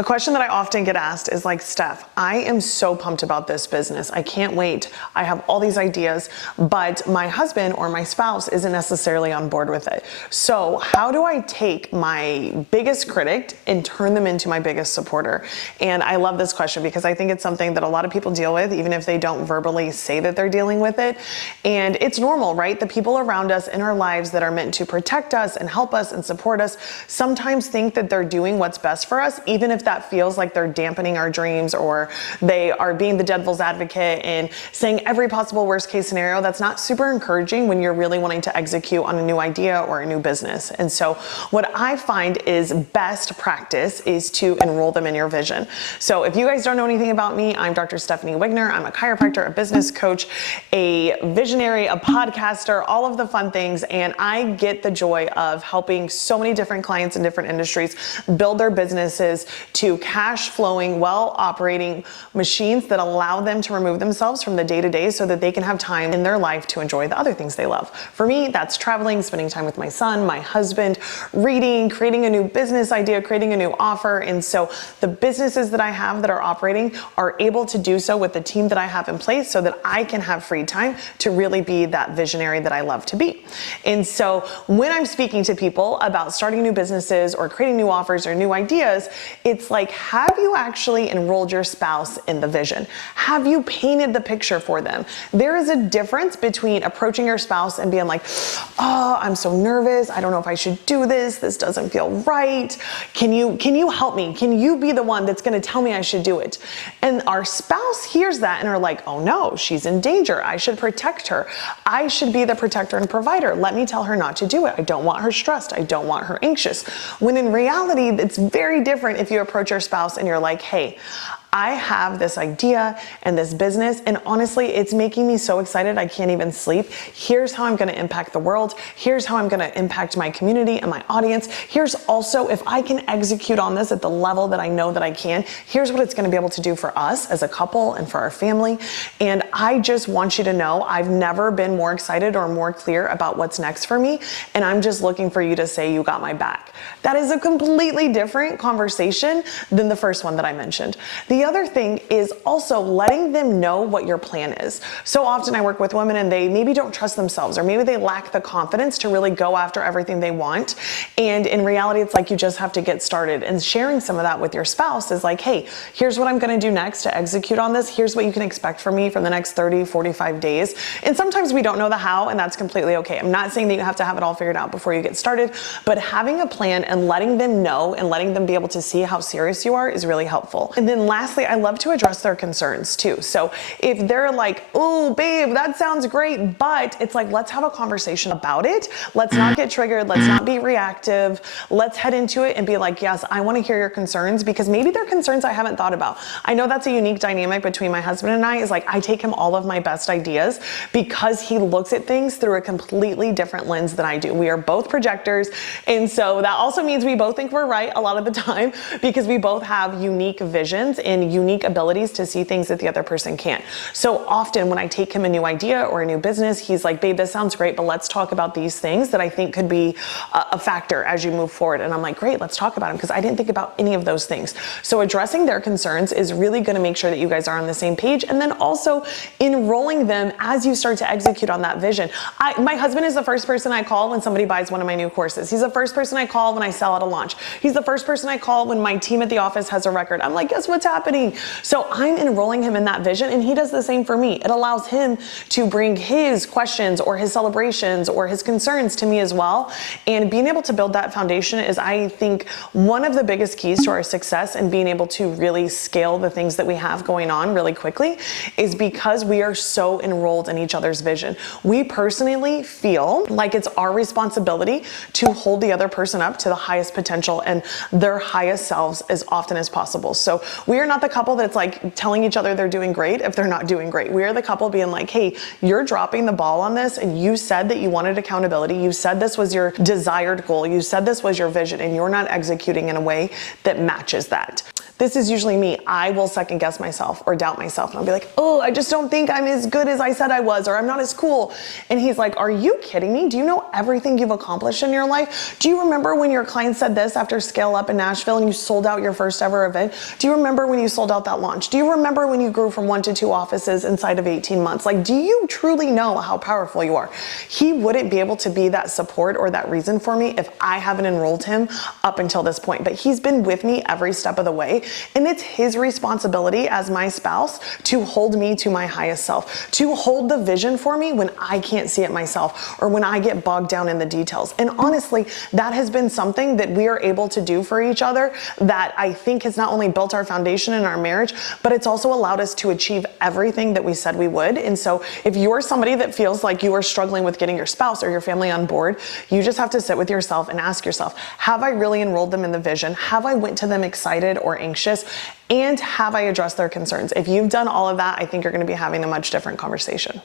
A question that I often get asked is like, Steph, I am so pumped about this business. I can't wait. I have all these ideas, but my husband or my spouse isn't necessarily on board with it. So how do I take my biggest critic and turn them into my biggest supporter? And I love this question because I think it's something that a lot of people deal with, even if they don't verbally say that they're dealing with it. And it's normal, right? The people around us in our lives that are meant to protect us and help us and support us sometimes think that they're doing what's best for us, even if that feels like they're dampening our dreams or they are being the devil's advocate and saying every possible worst case scenario. That's not super encouraging when you're really wanting to execute on a new idea or a new business. And so what I find is best practice is to enroll them in your vision. So if you guys don't know anything about me, I'm Dr. Stephanie Wigner. I'm a chiropractor, a business coach, a visionary, a podcaster, all of the fun things. And I get the joy of helping so many different clients in different industries build their businesses to cash flowing, well operating machines that allow them to remove themselves from the day-to-day so that they can have time in their life to enjoy the other things they love. For me, that's traveling, spending time with my son, my husband, reading, creating a new business idea, creating a new offer. And so the businesses that I have that are operating are able to do so with the team that I have in place so that I can have free time to really be that visionary that I love to be. And so when I'm speaking to people about starting new businesses or creating new offers or new ideas, it's like, have you actually enrolled your spouse in the vision? Have you painted the picture for them? There is a difference between approaching your spouse and being like, oh, I'm so nervous. I don't know if I should do this. This doesn't feel right. Can you help me? Can you be the one that's going to tell me I should do it? And our spouse hears that and are like, oh no, she's in danger. I should protect her. I should be the protector and provider. Let me tell her not to do it. I don't want her stressed. I don't want her anxious. When in reality, it's very different if you approach your spouse and you're like, hey, I have this idea and this business, and honestly, it's making me so excited I can't even sleep. Here's how I'm going to impact the world. Here's how I'm going to impact my community and my audience. Here's also, if I can execute on this at the level that I know that I can, here's what it's going to be able to do for us as a couple and for our family. And I just want you to know I've never been more excited or more clear about what's next for me. And I'm just looking for you to say you got my back. That is a completely different conversation than the first one that I mentioned. The other thing is also letting them know what your plan is. So often I work with women and they maybe don't trust themselves, or maybe they lack the confidence to really go after everything they want. And in reality, it's like you just have to get started. And sharing some of that with your spouse is like, hey, here's what I'm going to do next to execute on this. Here's what you can expect from me for the next 30, 45 days. And sometimes we don't know the how, and that's completely okay. I'm not saying that you have to have it all figured out before you get started, but having a plan and letting them know and letting them be able to see how serious you are is really helpful. And then lastly, I love to address their concerns too. So if they're like, oh, babe, that sounds great, but it's like, let's have a conversation about it. Let's not get triggered. Let's not be reactive. Let's head into it and be like, yes, I want to hear your concerns, because maybe they're concerns I haven't thought about. I know that's a unique dynamic between my husband and I, is like, I take him all of my best ideas because he looks at things through a completely different lens than I do. We are both projectors. And so that also means we both think we're right a lot of the time, because we both have unique visions and unique abilities to see things that the other person can't. So often when I take him a new idea or a new business, he's like, babe, this sounds great, but let's talk about these things that I think could be a factor as you move forward. And I'm like, great, let's talk about them, because I didn't think about any of those things. So addressing their concerns is really going to make sure that you guys are on the same page, and then also enrolling them as you start to execute on that vision. My husband is the first person I call when somebody buys one of my new courses. He's the first person I call when I sell at a launch. He's the first person I call when my team at the office has a record. I'm like, guess what's happening? So I'm enrolling him in that vision, and he does the same for me. It allows him to bring his questions or his celebrations or his concerns to me as well. And being able to build that foundation is, I think, one of the biggest keys to our success and being able to really scale the things that we have going on really quickly, is because we are so enrolled in each other's vision. We personally feel like it's our responsibility to hold the other person up to the highest potential and their highest selves as often as possible. So we are not the couple that's like telling each other they're doing great if they're not doing great. We are the couple being like, hey, you're dropping the ball on this, and you said that you wanted accountability. You said this was your desired goal. You said this was your vision, and you're not executing in a way that matches that. this is usually me. I will second guess myself or doubt myself. And I'll be like, oh, I just don't think I'm as good as I said I was, or I'm not as cool. And he's like, are you kidding me? Do you know everything you've accomplished in your life? Do you remember when your client said this after Scale Up in Nashville and you sold out your first ever event? Do you remember when you sold out that launch? Do you remember when you grew from 1 to 2 offices inside of 18 months? Like, do you truly know how powerful you are? He wouldn't be able to be that support or that reason for me if I haven't enrolled him up until this point. But he's been with me every step of the way. And it's his responsibility as my spouse to hold me to my highest self, to hold the vision for me when I can't see it myself or when I get bogged down in the details. And honestly, that has been something that we are able to do for each other that I think has not only built our foundation in our marriage, but it's also allowed us to achieve everything that we said we would. And so if you're somebody that feels like you are struggling with getting your spouse or your family on board, you just have to sit with yourself and ask yourself, have I really enrolled them in the vision? Have I went to them excited or anxious? And have I addressed their concerns? If you've done all of that, I think you're going to be having a much different conversation.